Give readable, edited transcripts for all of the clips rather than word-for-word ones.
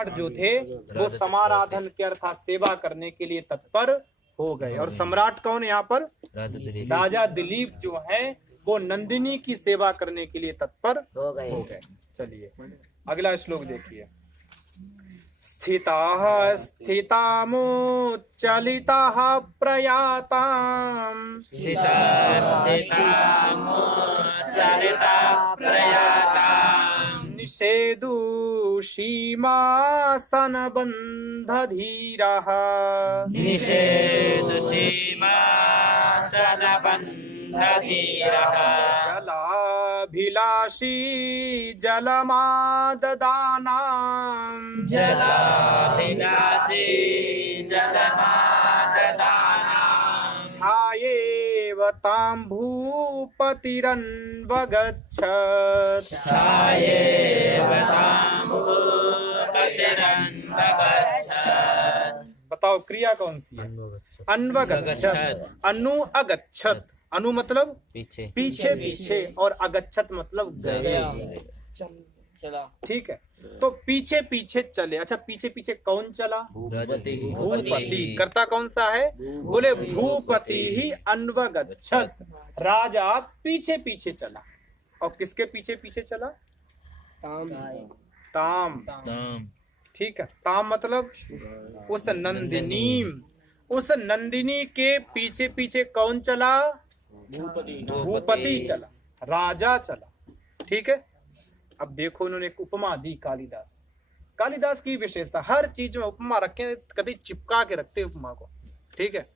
सम्राट जो थे वो समाराधन के अर्थात सेवा करने के लिए तत्पर हो गए। और सम्राट कौन यहाँ पर? राजा दिलीप जो है वो नंदिनी की सेवा करने के लिए तत्पर हो गए। चलिए अगला श्लोक देखिए। स्थिताः स्थितामुच्चलिताः प्रयाताम् निषेदुषीमासनबन्धधीरः जलाभिलाषी जलमाददानाम् छायेव तां भूपतिरन्वगच्छत्। बताओ क्रिया कौन सी है? अन्वगच्छत्। अनु अगच्छत्। अनु मतलब पीछे पीछे पीछे, और अगच्छत मतलब गए, चला। ठीक है, तो पीछे पीछे चले। अच्छा पीछे पीछे कौन चला? भूपति। कर्ता कौन सा है? बोले भूपति ही अन्वगच्छत। राजा पीछे पीछे चला। और किसके पीछे पीछे चला? ताम। ठीक है, ताम मतलब उस नंदिनी। उस नंदिनी के पीछे पीछे कौन चला? भूपति चला, राजा चला। ठीक है, अब देखो उन्होंने एक उपमा दी कालिदास। कालिदास की विशेषता, हर चीज में उपमा रखे, कभी चिपका के रखते उपमा को। ठीक है,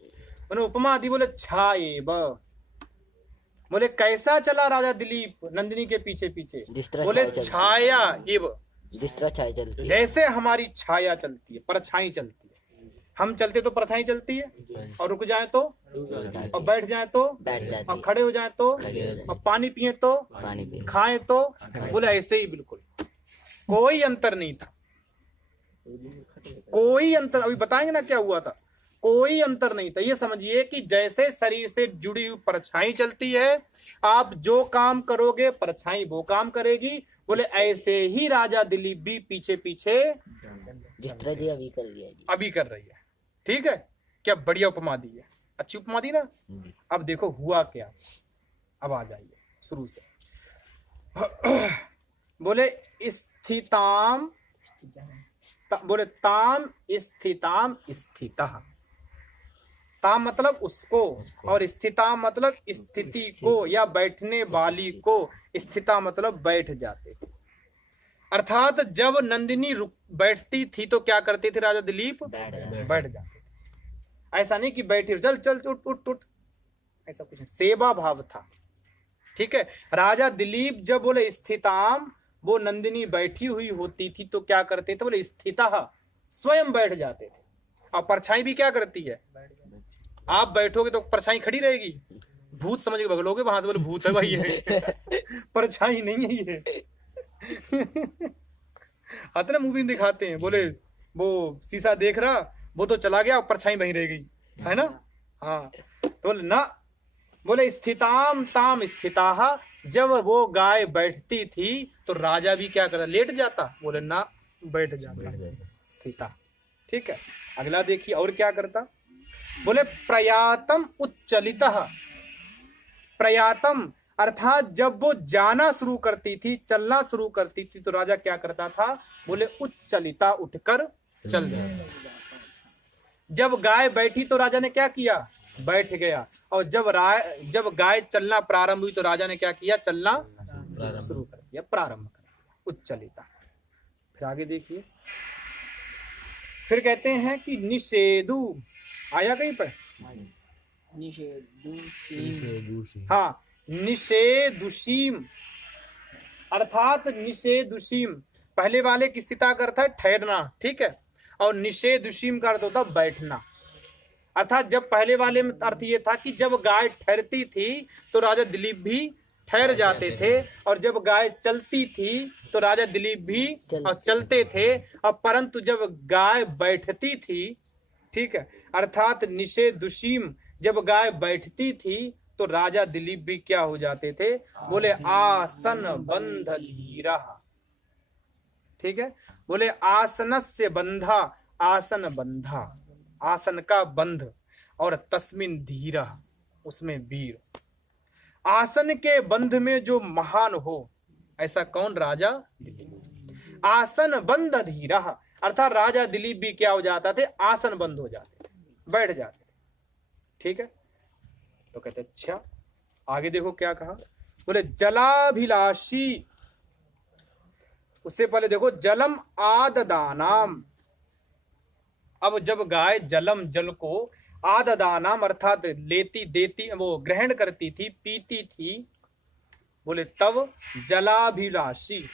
उन्होंने उपमा दी, बोले छाएब। बोले कैसा चला राजा दिलीप नंदिनी के पीछे पीछे? बोले छाया एव, जैसे हमारी छाया चलती है, परछाई चलती है। हम चलते तो परछाई चलती है, और रुक जाए तो, और बैठ जाए तो, और खड़े हो जाए तो, और पानी पिए तो, खाएं तो। बोले ऐसे ही बिल्कुल कोई अंतर नहीं था। कोई अंतर, अभी बताएंगे ना क्या हुआ था। कोई अंतर नहीं था। ये समझिए कि जैसे शरीर से जुड़ी हुई परछाई चलती है, आप जो काम करोगे परछाई वो काम करेगी। बोले ऐसे ही राजा दिलीप भी पीछे पीछे जिस तरह जी अभी कर रही है। ठीक है, क्या बढ़िया उपमा दी है, अच्छी उपमा दी ना। अब देखो हुआ क्या। अब आ जाइए शुरू से। बोले स्थिताम, बोले ताम स्थिताम स्थितः। ताम मतलब उसको, और स्थिता मतलब स्थिति को या बैठने वाली को। स्थिता मतलब बैठ जाते। अर्थात जब नंदिनी बैठती थी तो क्या करते थे राजा दिलीप? बैठ जाते थे। ऐसा नहीं कि बैठे चल चल उठ उठ उठ, ऐसा कुछ नहीं, सेवा भाव था। ठीक है, राजा दिलीप जब बोले स्थिताम, वो नंदिनी बैठी हुई होती थी तो क्या करते थे? बोले स्थिता, स्वयं बैठ जाते थे। और परछाई भी क्या करती है? आप बैठोगे तो परछाई खड़ी रहेगी, भूत समझ के भगलोगे वहां से। बोले भूत है भाई ये परछाई नहीं है ये आते ना मूवी में दिखाते हैं, बोले वो शीशा देख रहा, वो तो चला गया, परछाई वहीं रह गई, है ना। हाँ, तो ना बोले स्थिताम ताम स्थिता। जब वो गाय बैठती थी तो राजा भी क्या करा? लेट जाता। बोले ना, बैठ जाता, स्थिता। ठीक है, अगला देखिए और क्या करता। बोले प्रयातम उच्चलितः। प्रयातम अर्थात जब वो जाना शुरू करती थी, चलना शुरू करती थी तो राजा क्या करता था? बोले उच्चलिता, उठकर चल गया। जब गाय बैठी तो राजा ने क्या किया? बैठ गया। और जब गाय चलना प्रारंभ हुई तो राजा ने क्या किया? चलना शुरू कर दिया, प्रारंभ कर दिया, उच्चलिता। फिर आगे देखिए, फिर कहते हैं कि निषेधु आया कहीं पर? हाँ, निषेधुषीम अर्थात निषेधुषीम पहले वाले की स्थिति का अर्थ है ठहरना। ठीक है, और निषेधुषीम का अर्थ होता बैठना। अर्थात जब पहले वाले में अर्थ ये था कि जब गाय ठहरती थी तो राजा दिलीप भी ठहर जाते थे, और जब गाय चलती थी तो राजा दिलीप भी और चलते थे। और परंतु जब गाय बैठती थी, ठीक है, अर्थात निषेधुषीम जब गाय बैठती थी तो राजा दिलीप भी क्या हो जाते थे? बोले आसन बंध धीरा। ठीक है। बोले आसनस्य बंधा, आसन बंधा, आसन का बंध, और तस्मिन धीरा, उसमें वीर। आसन के बंध में जो महान हो, ऐसा कौन? राजा दिलीप। आसन बंध धीरा, अर्थात राजा दिलीप भी क्या हो जाता थे? आसन बंद हो जाते थे, बैठ जाते थे। ठीक है। तो कहते अच्छा, आगे देखो क्या कहा। बोले जलाभिलाषी, उससे पहले देखो जलम आददानाम। अब जब गाय जलम, जल को, आददानाम अर्थात लेती देती, वो ग्रहण करती थी, पीती थी, बोले तब जलाभिलाषी,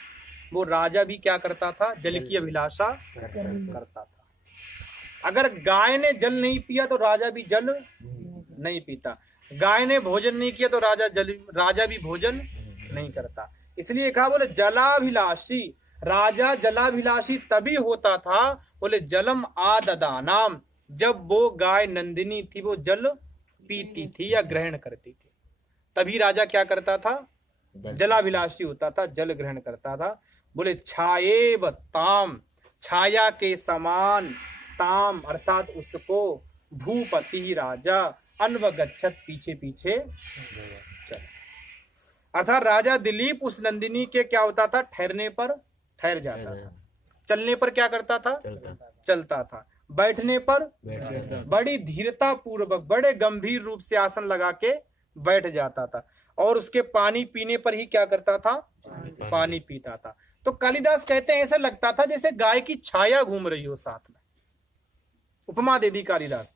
वो राजा भी क्या करता था? जल की अभिलाषा करता था। अगर गाय ने जल नहीं पिया तो राजा भी जल नहीं पीता। गाय ने भोजन नहीं किया तो राजा भी भोजन नहीं करता। इसलिए कहा बोले जलाभिलाषी, राजा जलाभिलाषी तभी होता था, बोले जलम आददानाम, जब वो गाय नंदिनी थी, वो जल पीती थी या ग्रहण करती थी, तभी राजा क्या करता था? जलाभिलाषी होता था, जल ग्रहण करता था। बोले छाएव ताम, छाया के समान, ताम अर्थात उसको, भूपति राजा, अन्वगच्छत पीछे पीछे चल। अर्थात राजा दिलीप उस नंदिनी के क्या होता था? ठहरने पर ठहर जाता था, चलने पर क्या करता था? चलता था, बैठने पर बड़ी धीरता पूर्वक, बड़े गंभीर रूप से आसन लगा के बैठ जाता था, और उसके पानी पीने पर ही क्या करता था? पानी पीता था। तो कालिदास कहते हैं ऐसा लगता था जैसे गाय की छाया घूम रही हो साथ में। उपमा दे दी कालिदास।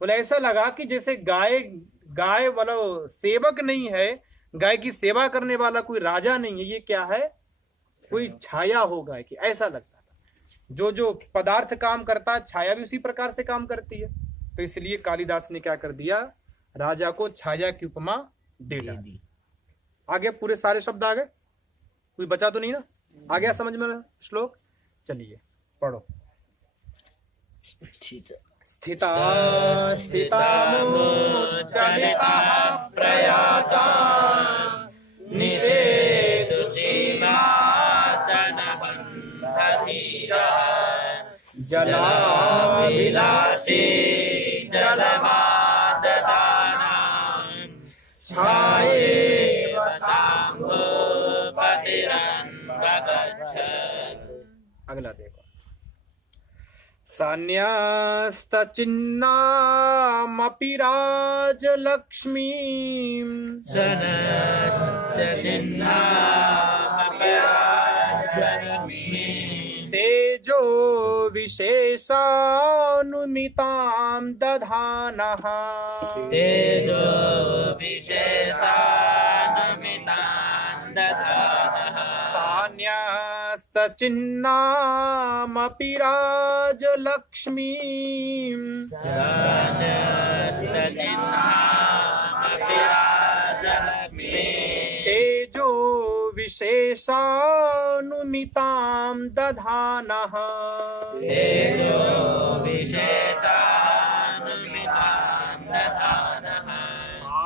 बोले ऐसा लगा कि जैसे गाय मतलब सेवक नहीं है, गाय की सेवा करने वाला कोई राजा नहीं है, ये क्या है? कोई छाया हो गाय की, ऐसा लगता था। जो पदार्थ काम करता है, छाया भी उसी प्रकार से काम करती है। तो इसलिए कालिदास ने क्या कर दिया? राजा को छाया की उपमा दे डाली। आगे पूरे सारे शब्द आ गए, कोई बचा तो नहीं ना? आ गया समझ में श्लोक? चलिए पढ़ो। स्थिता स्थितामुच्चलितः प्रयाता निषेधु सीमासनबन्धधीरः जलाभिलाषी जलमाददानां छायेव तां भूपतिरन्वगच्छत्। अगला देखो। सन्यस्तचिन्नामपि राजलक्ष्मीं, तेजो विशेषानुमितां दधानः, तेजो विशेषानुमितां दधानः। सान्यस्तचिन्नामपि राजलक्ष्मीं, तेजो विशेषानुमितां दधानः, तेजो विशेषानुमितां दधानः।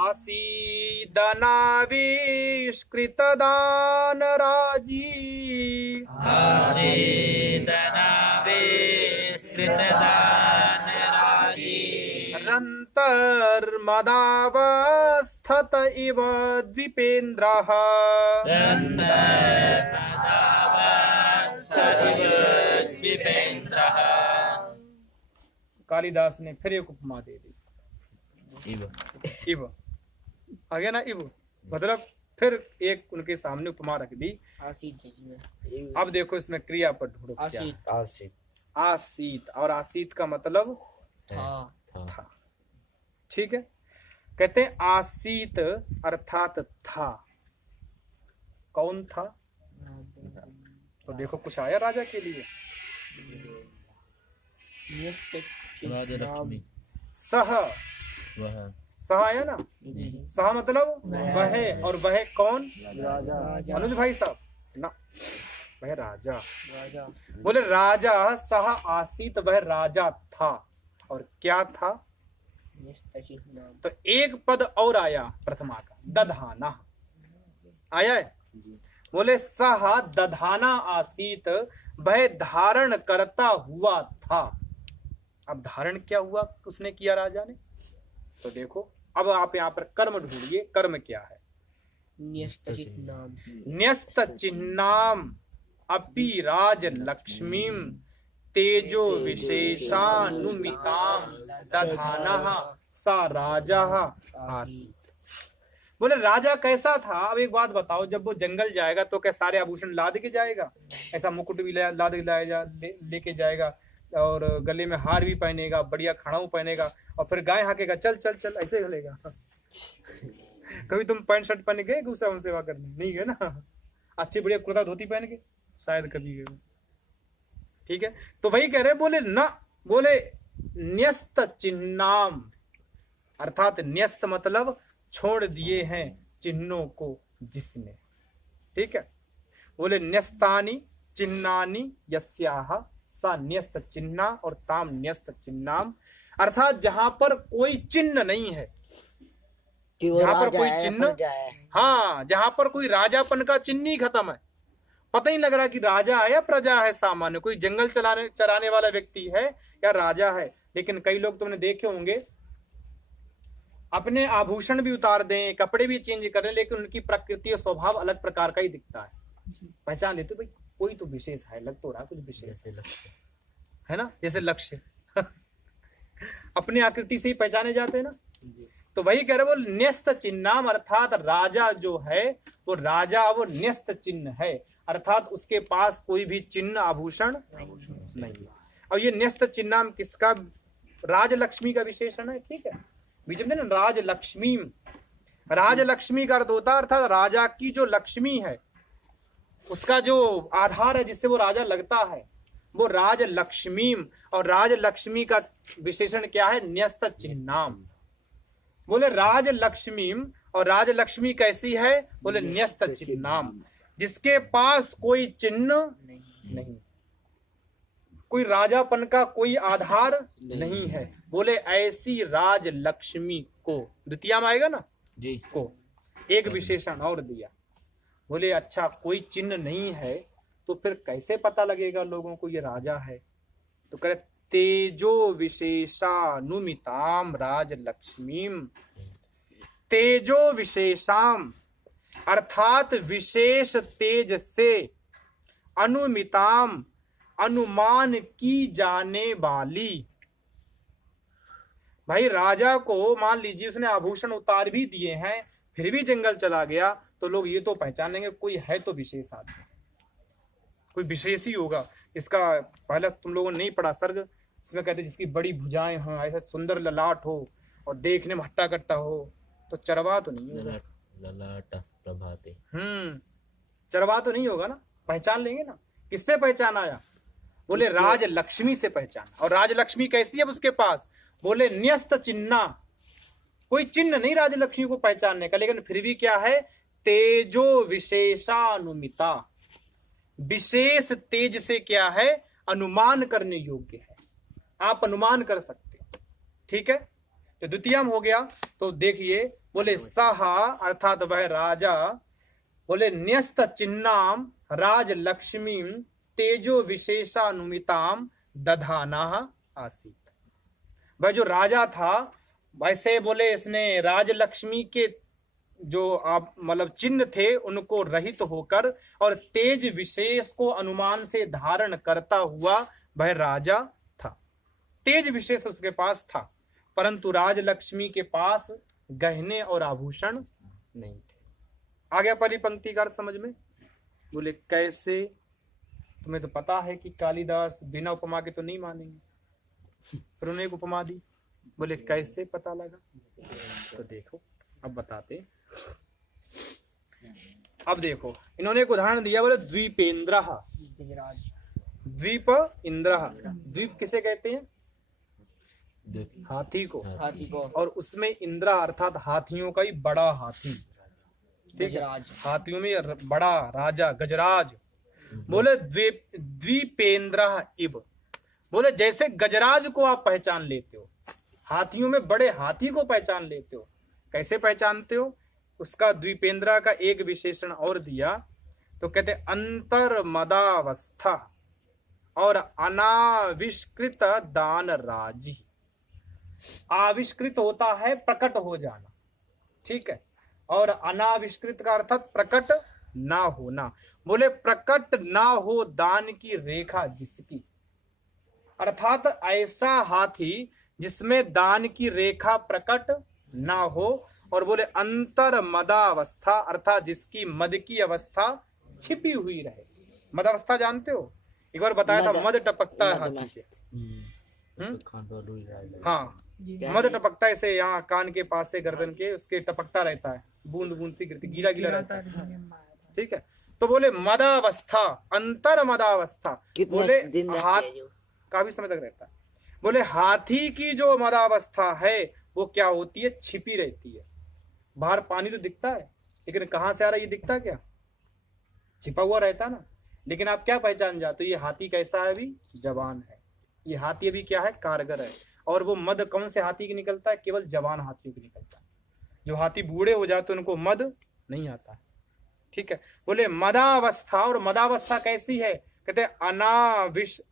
आसीदनाविष्कृतदानराजी, रन्तर्मदावस्थत इव द्विपेन्द्रः, कालिदास ने फिर एक उपमा दे दी। इव आ गया ना? इव मतलब फिर एक उनके सामने उपमा रख दी। अब देखो इसमें क्रिया पर ढूंढो। आसीत, आसीत, और आसीत का मतलब था। ठीक है। कहते हैं आसीत अर्थात था। कौन था? तो देखो कुछ आया राजा के लिए। सह, सह आया ना? सह मतलब वह, और वह कौन? अनुज भाई साहब ना, वह राजा। बोले राजा सह आसीत, वह राजा था। और क्या था? तो एक पद और आया प्रथमा का, दधाना आया है। बोले सह दधाना आसीत, वह धारण करता हुआ था। अब धारण क्या हुआ उसने किया राजा ने, तो देखो अब आप यहाँ पर कर्म ढूंढिए, कर्म क्या है। न्यस्त चिन्नाम न्यस्त चिन्नाम अपि राज लक्ष्मीम तेजो विशेषानुमिताम दधानः सा राजा आसीत्। बोले राजा कैसा था। अब एक बात बताओ, जब वो जंगल जाएगा तो क्या सारे आभूषण लाद के जाएगा? ऐसा मुकुट भी लाद लेके जाएगा और गले में हार भी पहनेगा, बढ़िया खड़ाऊ पहनेगा और फिर गाय हाकेगा, चल चल चल, ऐसे चलेगा? कभी तुम पैंट शर्ट पहन गए दूसरा सेवा करने? नहीं गए ना। अच्छी बढ़िया कुर्ता धोती पहन के शायद कभी गए। ठीक है, तो वही कह रहे, बोले न, बोले न्यस्त चिन्नाम, अर्थात न्यस्त मतलब छोड़ दिए हैं चिन्हों को जिसने। ठीक है, बोले न्यस्तानि चिन्नानि यस्याह सा न्यस्त चिन्ना और ताम न्यस्त चिन्नाम, अर्थात जहां पर कोई चिन्ह नहीं है, जहां पर कोई चिन्ह, हाँ जहां पर कोई राजापन का चिन्ह ही खत्म है, पता ही लग रहा कि राजा है या प्रजा है, सामान्य कोई जंगल चराने वाला व्यक्ति है या राजा है। लेकिन कई लोग तुमने देखे होंगे अपने आभूषण भी उतार दें, कपड़े भी चेंज करें, लेकिन उनकी प्रकृति और स्वभाव अलग प्रकार का ही दिखता है। पहचान लेते भाई कोई तो विशेष है, लग तो रहा कुछ विशेष है ना, जैसे लक्ष्य अपनी आकृति से ही पहचाने जाते हैं ना। तो वही कह रहे वो न्यस्त चिन्नाम, अर्थात राजा जो है वो राजा वो न्यस्त चिन्ह है, अर्थात उसके पास कोई भी चिन्ह आभूषण नहीं है। और ये न्यस्त चिन्नाम किसका? राजलक्ष्मी का विशेषण है। ठीक है, बीच में ना राजलक्ष्मी, राजलक्ष्मी का अर्थ होता है अर्थात राजा की जो लक्ष्मी है उसका जो आधार है जिससे वो राजा लगता है वो राजलक्ष्मी। और राजलक्ष्मी का विशेषण क्या है? न्यस्त चिन्नाम। बोले राजलक्ष्मी, और राजलक्ष्मी कैसी है? बोले न्यस्त चिन्नाम, जिसके पास कोई चिन्ह नहीं, कोई राजापन का कोई आधार नहीं है। बोले ऐसी राजलक्ष्मी को, द्वितीय में आएगा ना जी, को एक विशेषण और दिया। बोले अच्छा कोई चिन्ह नहीं है तो फिर कैसे पता लगेगा लोगों को ये राजा है? तो कह तेजो विशेषानुमिताम राजलक्ष्मीम, तेजो विशेषाम अर्थात विशेष तेज से, अनुमिताम अनुमान की जाने वाली। भाई राजा को मान लीजिए उसने आभूषण उतार भी दिए हैं फिर भी जंगल चला गया तो लोग ये तो पहचानेंगे कोई है तो विशेष आदमी, कोई विशेष ही होगा। इसका पहले तुम लोगों ने नहीं पढ़ा सर्ग, इसमें कहते जिसकी बड़ी भुजाएं हों, ऐसा सुंदर ललाट हो और देखने में हट्टा कट्टा हो, तो चरवा तो नहीं होगा। ललाट प्रभाते, चरवा तो नहीं होगा ना, पहचान लेंगे ना। किससे पहचान आया? बोले राजलक्ष्मी से पहचान। और राजलक्ष्मी कैसी है उसके पास? बोले न्यस्त चिन्ना, कोई चिन्ह नहीं राजलक्ष्मी को पहचानने का, लेकिन फिर भी क्या है? तेजो विशेषानुमिता, विशेष तेज से क्या है? अनुमान करने योग्य है, आप अनुमान कर सकते हो। ठीक है, तो द्वितीयम हो गया। तो देखिए बोले सह अर्थात वह राजा, बोले न्यस्त चिन्नाम राजलक्ष्मी तेजो विशेषानुमिताम दधाना आसीत। वह जो राजा था वैसे बोले इसने राजलक्ष्मी के जो आप मतलब चिन्ह थे उनको रहित होकर और तेज विशेष को अनुमान से धारण करता हुआ वह राजा था। तेज विशेष उसके पास था, परंतु राजलक्ष्मी के पास गहने और आभूषण नहीं थे। आ गया पहली पंक्ति का अर्थ समझ में? बोले कैसे? तुम्हें तो पता है कि कालिदास बिना उपमा के तो नहीं मानेंगे, फिर उन्हें एक उपमा दी। बोले कैसे पता लगा? तो देखो अब बताते। अब देखो इन्होंने एक उदाहरण दिया, बोले द्वीपेंद्र, द्वीप इंद्र। द्वीप किसे कहते हैं? हाथी को। और उसमें इंद्र अर्थात हाथियों का ही बड़ा हाथी, ठीक है, हाथियों में बड़ा राजा गजराज। बोले द्वीपेंद्र इव, बोले जैसे गजराज को आप पहचान लेते हो, हाथियों में बड़े हाथी को पहचान लेते हो, कैसे पहचानते हो? उसका द्वीपेंद्र का एक विशेषण और दिया, तो कहते अंतर मदावस्था, और अनाविष्कृत दान राजी। आविष्कृत होता है प्रकट हो जाना, ठीक है, और अनाविष्कृत का अर्थात प्रकट ना होना। बोले प्रकट ना हो दान की रेखा जिसकी, अर्थात ऐसा हाथी जिसमें दान की रेखा प्रकट ना हो। और बोले अंतर मदावस्था, अर्थात जिसकी मद की अवस्था छिपी हुई रहे। मद अवस्था जानते हो, एक बार बताया था, मद टपकता है हाथी से। हाँ, मद टपकता है, ऐसे यहाँ कान के पास से गर्दन के उसके टपकता रहता है, बूंद बूंद सी गिरती, गीला गीला रहता है, ठीक है। तो बोले मदावस्था, अंतर मदावस्था, बोले हाथ काफी समय तक रहता है। बोले हाथी की जो मदावस्था है वो क्या होती है, छिपी रहती है। बाहर पानी तो दिखता है, लेकिन कहां से आ रहा है ये दिखता क्या, छिपा हुआ रहता ना। लेकिन आप क्या पहचान जाते हो, ये हाथी कैसा है, अभी जवान है, ये हाथी अभी क्या है, कारगर है। और वो मद कौन से हाथी की निकलता है, केवल जवान हाथियों की निकलता है। जो हाथी बूढ़े हो जाते उनको मद नहीं आता है, ठीक है। बोले मदावस्था, और मदावस्था कैसी है, कहते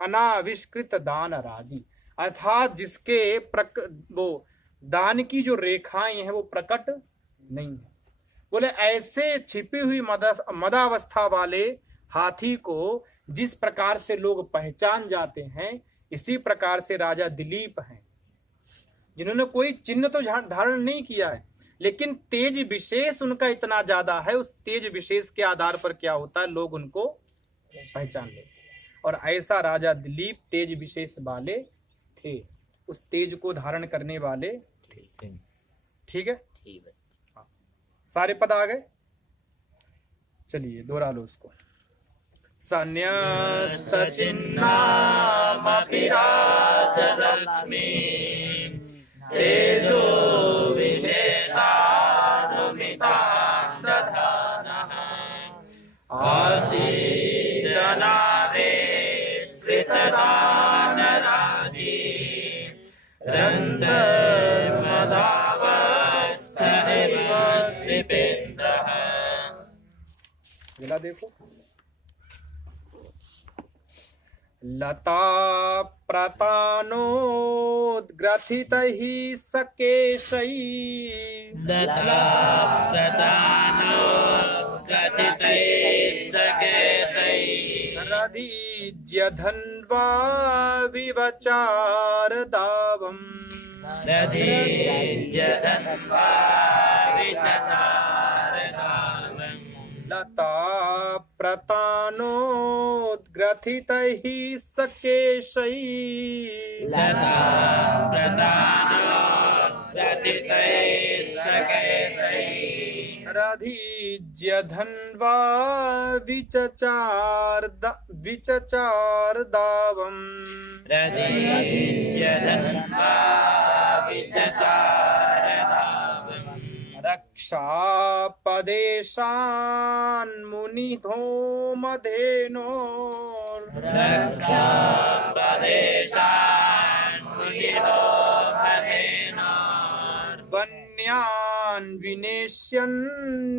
अनाविष्कृत दान राजी, अर्थात जिसके वो दान की जो रेखाएं हैं वो प्रकट नहीं है। बोले ऐसे छिपी हुई मदावस्था वाले हाथी को जिस प्रकार से लोग पहचान जाते हैं, इसी प्रकार से राजा दिलीप हैं, जिन्होंने कोई चिन्ह तो धारण नहीं किया है, लेकिन तेज विशेष उनका इतना ज्यादा है, उस तेज विशेष के आधार पर क्या होता है, लोग उनको पहचान लेते हैं। और ऐसा राजा दिलीप तेज विशेष वाले थे, उस तेज को धारण करने वाले थे, ठीक है। सारे पद आ गए, चलिए दोहरा लो उसको। सन्यस्त चिन्नामपि राजलक्ष्मी तेजो विशेषानुमितां दधानः आसीदनादे स्थितदानराजी रन्धर्मदावस्थितैव नृपेन्द्रः। अगला देखो, लता प्रतानोद्ग्रथितैः सकेशैः रदीज्य धन्वा विवचार दावम् लता प्रतानोद्ग्रथितैः सकेशैः रदीज्य धन्वा विचचार दावम् रक्षापदेशान् मुनिधूमधेनोर् वन्यान् विनेष्यन्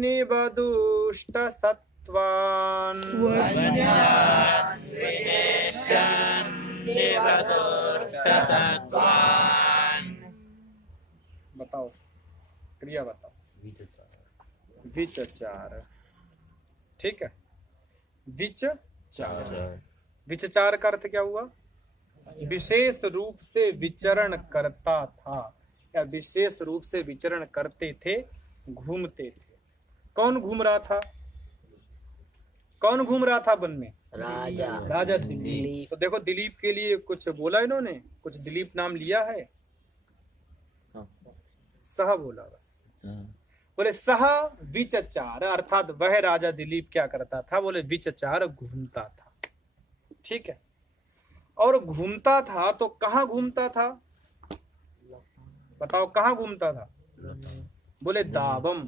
निबदुष्टसत्त्वान्। बताओ क्रिया बताओ। विचचार, ठीक है। विचचार, विचचार का अर्थ क्या हुआ, विशेष रूप से विचरण करता था, या विशेष रूप से विचरण करते थे, घूमते थे। कौन घूम रहा था, कौन घूम रहा था वन में, राजा दिलीप। तो देखो दिलीप के लिए कुछ बोला इन्होंने, कुछ दिलीप नाम लिया है, सह बोला बस। बोले सह विचचार, अर्थात वह राजा दिलीप क्या करता था, बोले विचचार, घूमता था, ठीक है। और घूमता था तो कहाँ घूमता था, बताओ कहाँ घूमता था, बोले दावम।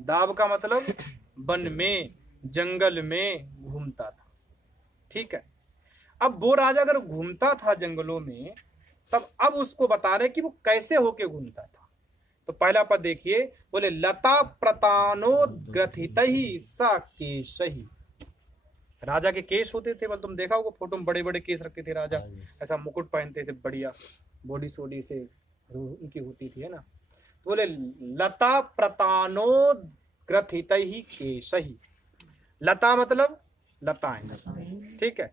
दाव का मतलब वन में, जंगल में घूमता था, ठीक है। अब वो राजा अगर घूमता था जंगलों में, तब अब उसको बता रहे कि वो कैसे होके घूमता था। तो पहला पद देखिए, बोले लता प्रतानोद्ग्रथितैः सकेशैः, राजा के केस होते थे, बल तुम देखा होगा फोटो में बड़े बड़े केस रखते थे राजा, हाँ जी। ऐसा मुकुट पहनते थे बढ़िया, बॉडी सोडी से उनकी होती थी, है ना। तो बोले लता प्रतानो ग्रथित ही केशही, लता मतलब लताएं, ठीक है।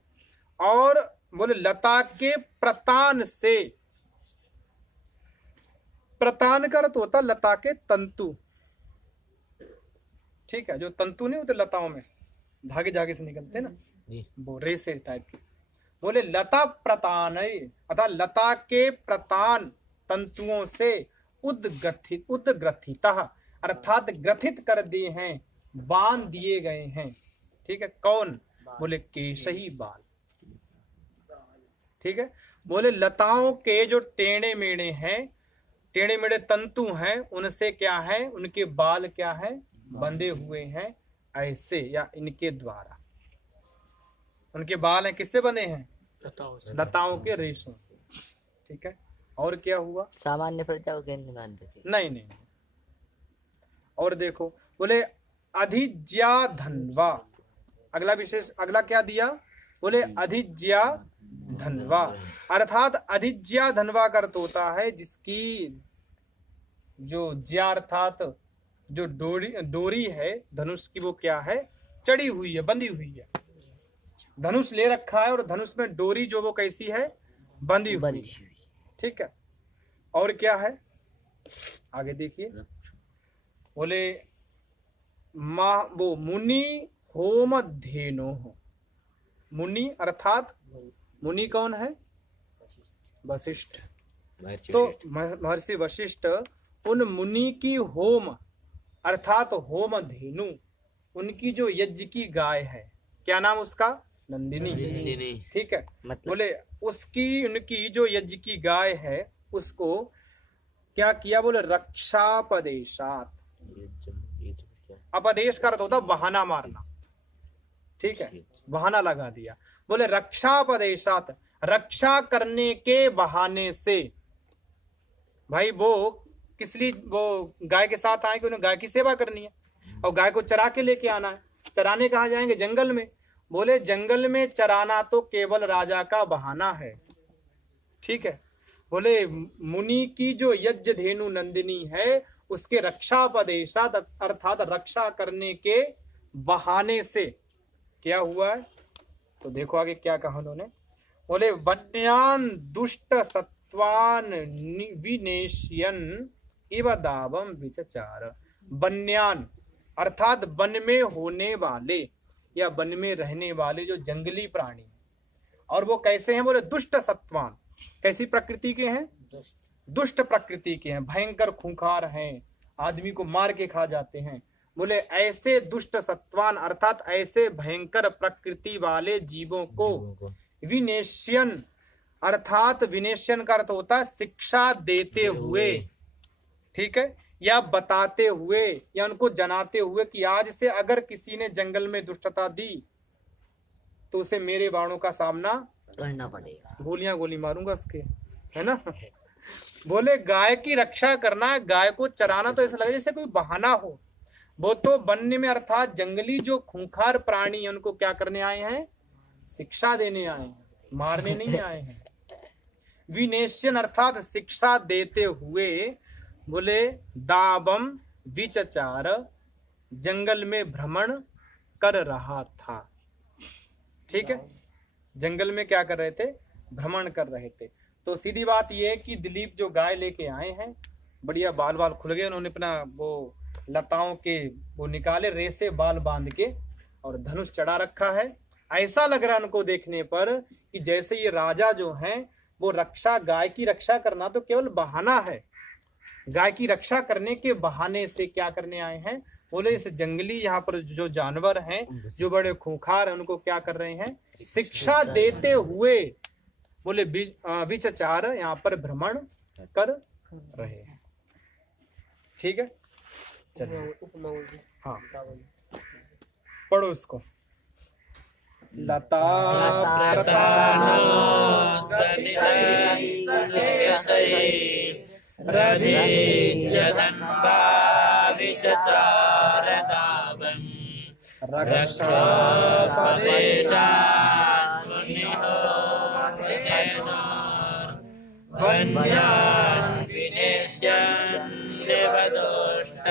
और बोले लता के प्रतान से, प्रतान का अर्थ होता लता के तंतु, ठीक है, जो तंतु नहीं होते लताओं में, धागे धागे से निकलते हैं ना जी। वो रेसे टाइप के। बोले लता प्रतान अर्थात लता के प्रतान तंतुओं से उद्ग्रथित अर्थात ग्रथित कर दिए हैं, बांध दिए गए हैं, ठीक है। कौन? बोले केशही, बाल, ठीक है। बोले लताओं के जो टेढ़े मेढ़े हैं, टेढ़े मेढ़े तंतु हैं, उनसे क्या है, उनके बाल क्या है, बंधे हुए हैं ऐसे, या इनके द्वारा उनके बाल हैं, किससे बने हैं, लताओं के रेशों से, ठीक है। और क्या हुआ, सामान्य प्रजाओं के नहीं बांधते थे। नहीं। और देखो बोले अधिज्या धनवा, अगला विशेष, अगला क्या दिया, बोले अधिज्या धनवा अर्थात अधिज्या धनवा का अर्थ होता है जिसकी जो ज्या अर्थात जो डोरी है धनुष की, वो क्या है, चढ़ी हुई है, बंधी हुई है। धनुष ले रखा है और धनुष में डोरी जो वो कैसी है, बंधी हुई, ठीक है। और क्या है, आगे देखिए, बोले वो मुनि होम धेनो, मुनि अर्थात मुनि कौन है, वशिष्ठ। तो महर्षि वशिष्ठ उन मुनि की होम अर्थात होम धेनु, उनकी जो यज्ञ की गाय है, क्या नाम उसका, नंदिनी, ठीक है। बोले उसकी उनकी जो यज्ञ की गाय है उसको क्या किया, बोले रक्षापदेशात, अपदेश का अर्थ होता बहाना मारना, ठीक है, बहाना लगा दिया। बोले रक्षापदेशात, रक्षा करने के बहाने से, भाई वो किस लिए वो गाय के साथ आए कि उन्हें गाय की सेवा करनी है और गाय को चरा के लेके आना है। चराने कहाँ जाएंगे, जंगल में। बोले जंगल में चराना तो केवल राजा का बहाना है, ठीक है। बोले मुनि की जो यज्ञ धेनु नंदिनी है उसके रक्षापदेशात अर्थात रक्षा करने के बहाने से क्या हुआ है, तो देखो आगे क्या कहा उन्होंने। बोले वन्यान दुष्ट सत्वान विनेशियन इव दावम विचचार, वन्यान अर्थात वन में होने वाले या वन में रहने वाले जो जंगली प्राणी, और वो कैसे हैं, बोले दुष्ट सत्वान, कैसी प्रकृति के हैं, दुष्ट प्रकृति के हैं, भयंकर खूंखार हैं, आदमी को मार के खा जाते हैं। बोले ऐसे दुष्ट सत्वान अर्थात ऐसे भयंकर प्रकृति वाले जीवों को विनेशियन अर्थात विनेशियन का अर्थ होता है शिक्षा देते हुए, ठीक है, या बताते हुए या उनको जनाते हुए कि आज से अगर किसी ने जंगल में दुष्टता दी तो उसे मेरे बाणों का सामना करना पड़ेगा, गोली मारूंगा उसके, है ना। बोले गाय की रक्षा करना, गाय को चराना तो ऐसा लगे जैसे कोई बहाना हो, वो तो वन्य में अर्थात जंगली जो खूंखार प्राणी है उनको क्या करने आए हैं, शिक्षा देने आए हैं, मारने नहीं आए हैं। विनेशन अर्थात शिक्षा देते हुए, बोले दावम विचचार जंगल में भ्रमण कर रहा था, ठीक है, जंगल में क्या कर रहे थे, भ्रमण कर रहे थे। तो सीधी बात यह है कि दिलीप जो गाय लेके आए हैं, बढ़िया बाल बाल खुल गए, उन्होंने अपना वो लताओं के वो निकाले रेसे बाल बांध के और धनुष चढ़ा रखा है। ऐसा लग रहा है उनको देखने पर कि जैसे ये राजा जो हैं वो रक्षा, गाय की रक्षा करना तो केवल बहाना है, गाय की रक्षा करने के बहाने से क्या करने आए हैं, बोले इस जंगली यहाँ पर जो जानवर हैं जो बड़े खूंखार हैं उनको क्या कर रहे हैं, शिक्षा देते हुए, बोले विचचार यहाँ पर भ्रमण कर रहे हैं, ठीक है। चलिए हाँ पढ़ो इसको। लता रक्षापदेशान्निहो वन्यान् विनेश्यन् निवदोष्टसत्त्वान्